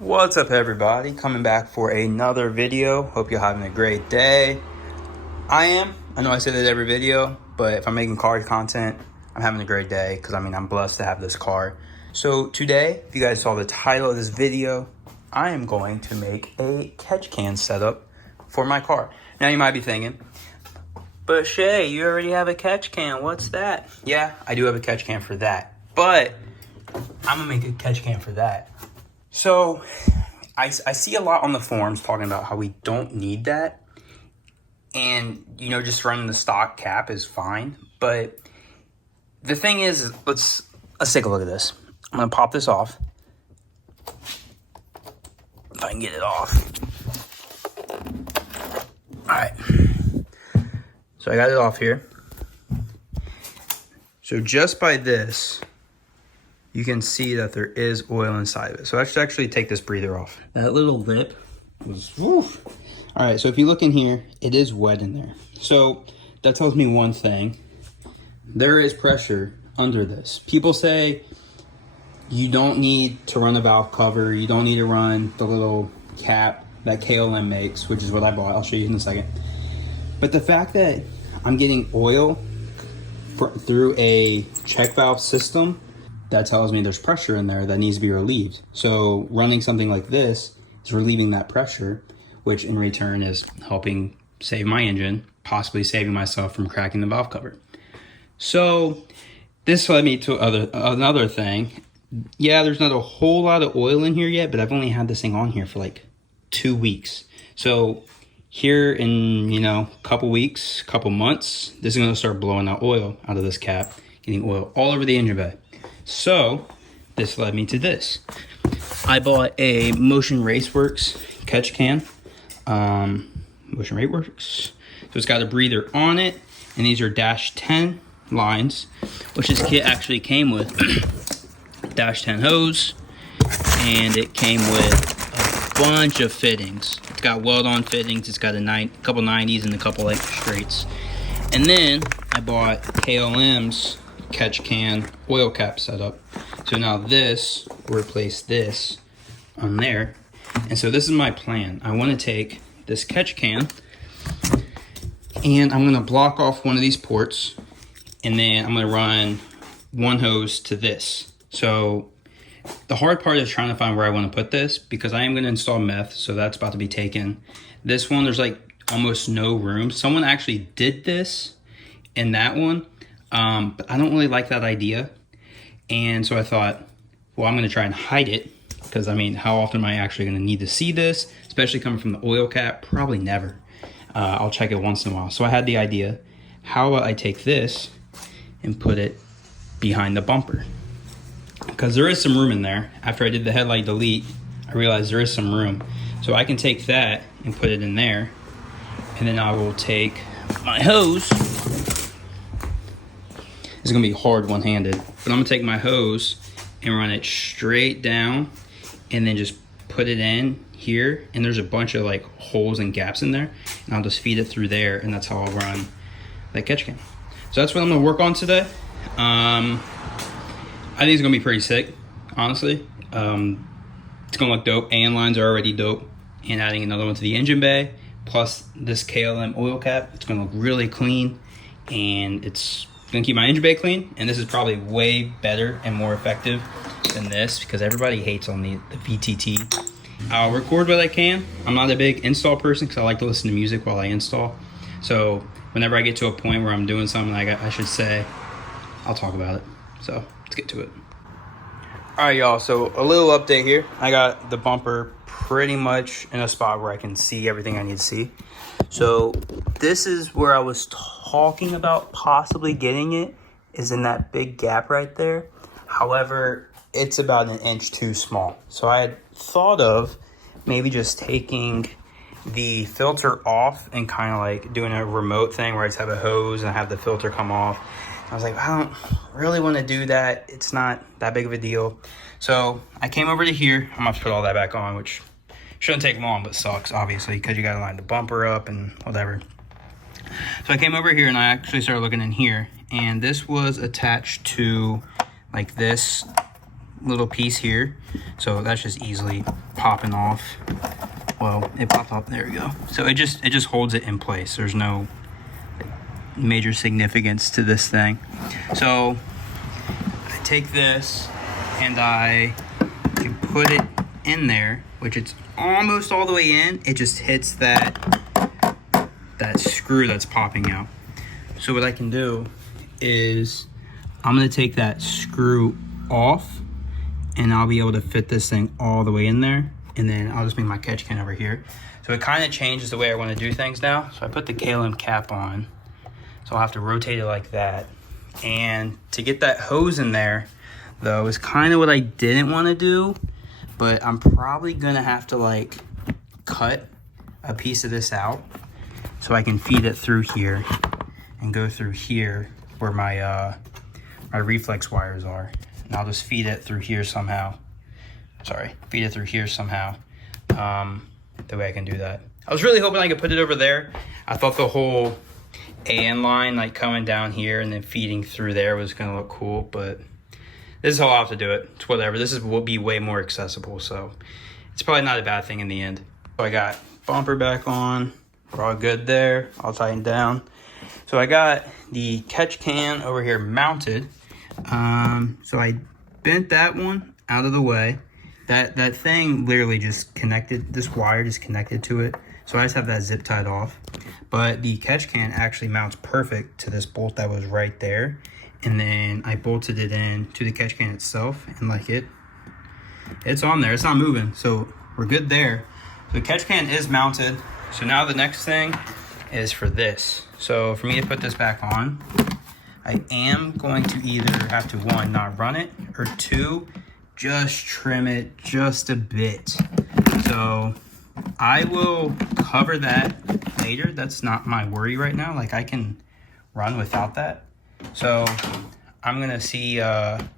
What's up, everybody? Coming back for another video. Hope you're having a great day. I know I say that every video, but if I'm making car content, I'm having a great day because I'm blessed to have this car. So today, if you guys saw the title of this video, I am going to make a catch can setup for my car. Now you might be thinking, but Shay, you already have a catch can. What's that? Yeah, I do have a catch can for that, but I'm gonna make a catch can for that. So I see a lot on the forums talking about how we don't need that. And, just running the stock cap is fine. But the thing is, let's take a look at this. I'm going to pop this off. If I can get it off. Alright. So I got it off here. So just by this, you can see that there is oil inside of it. So I should actually take this breather off. That little lip was, woof. All right, so if you look in here, it is wet in there. So that tells me one thing. There is pressure under this. People say you don't need to run a valve cover. You don't need to run the little cap that KLM makes, which is what I bought. I'll show you in a second. But the fact that I'm getting oil through a check valve system, that tells me there's pressure in there that needs to be relieved. So running something like this is relieving that pressure, which in return is helping save my engine, possibly saving myself from cracking the valve cover. So this led me to another thing. Yeah, there's not a whole lot of oil in here yet, but I've only had this thing on here for like 2 weeks. So here in, couple weeks, couple months, this is gonna start blowing out oil out of this cap, getting oil all over the engine bay. So this led me to this. I bought a Motion Raceworks catch can. Motion Raceworks. So it's got a breather on it, and these are -10 lines, which this kit actually came with. -10 hose, and it came with a bunch of fittings. It's got weld-on fittings. It's got a couple 90s and a couple like straights. And then I bought KLM's catch can oil cap setup. So now this will replace this on there. And so this is my plan. I want to take this catch can and I'm going to block off one of these ports, and then I'm going to run one hose to this. So the hard part is trying to find where I want to put this, because I am going to install meth, so that's about to be taken. This one, there's like almost no room. Someone actually did this in that one. But I don't really like that idea. And so I thought, well, I'm going to try and hide it, because how often am I actually going to need to see this, especially coming from the oil cap? Probably never. I'll check it once in a while. So I had the idea, how about I take this and put it behind the bumper? Because there is some room in there. After I did the headlight delete, I realized there is some room. So I can take that and put it in there, and then I will take my hose. It's gonna be hard one-handed, but I'm gonna take my hose and run it straight down, and then just put it in here. And there's a bunch of like holes and gaps in there, and I'll just feed it through there, and that's how I'll run that catch can. So that's what I'm gonna work on today. I think it's gonna be pretty sick, honestly. It's gonna look dope. AN lines are already dope, and adding another one to the engine bay, plus this KLM oil cap, it's gonna look really clean, and it's gonna keep my engine bay clean. And this is probably way better and more effective than this, because everybody hates on the VTT. I'll record what I can. I'm not a big install person because I like to listen to music while I install. So whenever I get to a point where I'm doing something I should say, I'll talk about it. So let's get to it. All right, y'all, so a little update here. I got the bumper pretty much in a spot where I can see everything I need to see. So this is where I was talking about possibly getting it, is in that big gap right there. However, it's about an inch too small. So I had thought of maybe just taking the filter off and kind of like doing a remote thing where I just have a hose and I have the filter come off. I was like, I don't really want to do that. It's not that big of a deal. So I came over to here. I'm going to put all that back on, which shouldn't take long, but sucks, obviously, because you got to line the bumper up and whatever. So I came over here and I actually started looking in here. And this was attached to like this little piece here, so that's just easily popping off. Well, it popped off, there we go. So it just holds it in place. There's no major significance to this thing. So I take this and I can put it in there, which it's almost all the way in. It just hits that screw that's popping out. So what I can do is I'm gonna take that screw off and I'll be able to fit this thing all the way in there. And then I'll just make my catch can over here. So it kind of changes the way I want to do things now. So I put the KLM cap on. So I'll have to rotate it like that. And to get that hose in there, though, is kind of what I didn't want to do. But I'm probably going to have to like cut a piece of this out so I can feed it through here and go through here where my reflex wires are. And I'll just feed it through here somehow. Feed it through here somehow. The way I can do that. I was really hoping I could put it over there. I thought the whole AN line like coming down here and then feeding through there was gonna look cool, but this is how I'll have to do it. It's whatever. Will be way more accessible, so it's probably not a bad thing in the end. So I got bumper back on. We're all good there. All tightened down. So I got the catch can over here mounted. So I bent that one out of the way. That thing literally just connected, this wire just connected to it. So I just have that zip tied off. But the catch can actually mounts perfect to this bolt that was right there. And then I bolted it in to the catch can itself. And like it's on there, it's not moving. So we're good there. The catch can is mounted. So now the next thing is for this. So for me to put this back on, I am going to either have to, one, not run it, or two, just trim it just a bit. So I will cover that later. That's not my worry right now. Like I can run without that. So I'm gonna see, I'm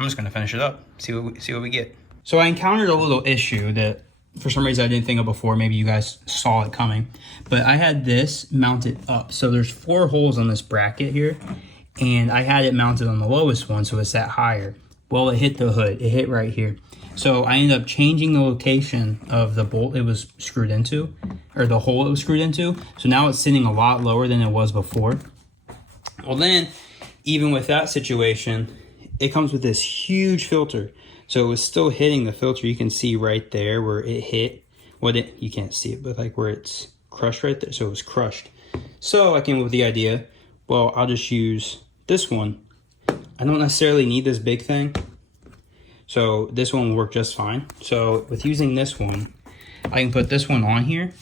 just gonna finish it up, see what we get. So I encountered a little issue that for some reason I didn't think of before. Maybe you guys saw it coming, but I had this mounted up. So there's 4 holes on this bracket here. And I had it mounted on the lowest one, so it sat higher. Well, it hit the hood. It hit right here. So I ended up changing the location of the bolt it was screwed into, or the hole it was screwed into. So now it's sitting a lot lower than it was before. Well, then, even with that situation, it comes with this huge filter. So it was still hitting the filter. You can see right there where it hit. Well, you can't see it, but like where it's crushed right there. So it was crushed. So I came up with the idea, well, I'll just use this one. I don't necessarily need this big thing, so this one will work just fine. So with using this one, I can put this one on here,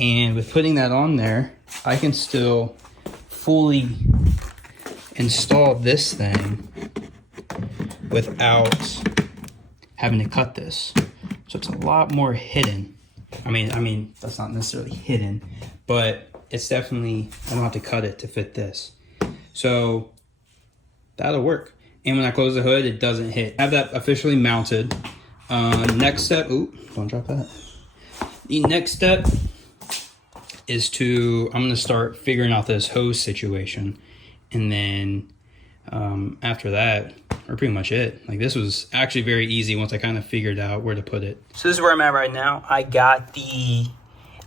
and with putting that on there, I can still fully install this thing without having to cut this. So it's a lot more hidden. I mean that's not necessarily hidden, but it's definitely, I don't have to cut it to fit this. So that'll work. And when I close the hood, it doesn't hit. I have that officially mounted. Next step, don't drop that. The next step is I'm gonna start figuring out this hose situation. And then after that, or pretty much it. Like this was actually very easy once I kind of figured out where to put it. So this is where I'm at right now. I got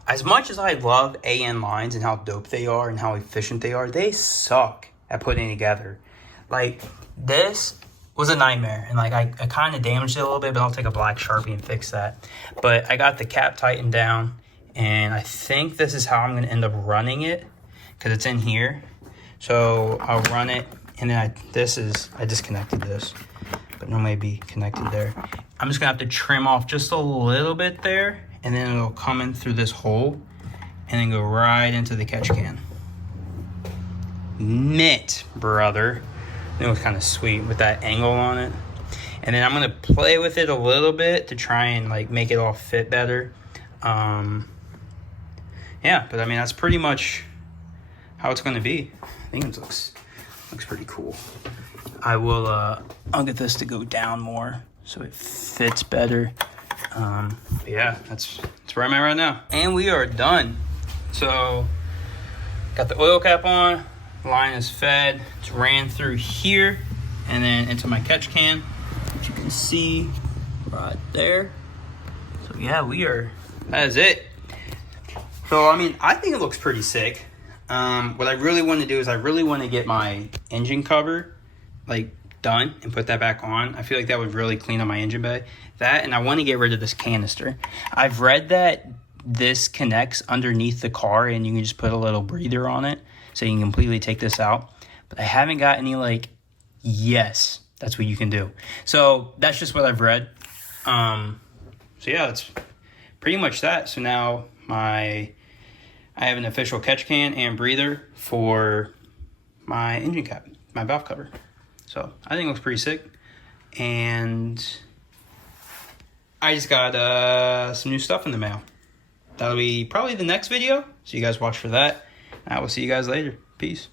as much as I love AN lines and how dope they are and how efficient they are, they suck at putting together. Like this was a nightmare, and like I kind of damaged it a little bit, but I'll take a black Sharpie and fix that. But I got the cap tightened down, and I think this is how I'm going to end up running it, because it's in here. So I'll run it, and then I disconnected this, but normally it'd be connected there. I'm just gonna have to trim off just a little bit there, and then it'll come in through this hole and then go right into the catch can. Knit, brother. It was kind of sweet with that angle on it. And then I'm gonna play with it a little bit to try and like make it all fit better. Yeah, but I mean that's pretty much how it's gonna be. I think it looks pretty cool. I'll get this to go down more so it fits better. Yeah, that's where I'm at right now. And we are done. So got the oil cap on, line is fed, it's ran through here, and then into my catch can, which you can see right there. So yeah, that is it. So I mean, I think it looks pretty sick. What I really want to do is I really want to get my engine cover like done and put that back on. I feel like that would really clean up my engine bay. That, and I want to get rid of this canister. I've read that this connects underneath the car and you can just put a little breather on it so you can completely take this out. But I haven't got any like, yes, that's what you can do. So that's just what I've read. So yeah, that's pretty much that. So now I have an official catch can and breather for my engine cap, my valve cover. So I think it looks pretty sick. And I just got some new stuff in the mail. That'll be probably the next video. So you guys watch for that. I will see you guys later. Peace.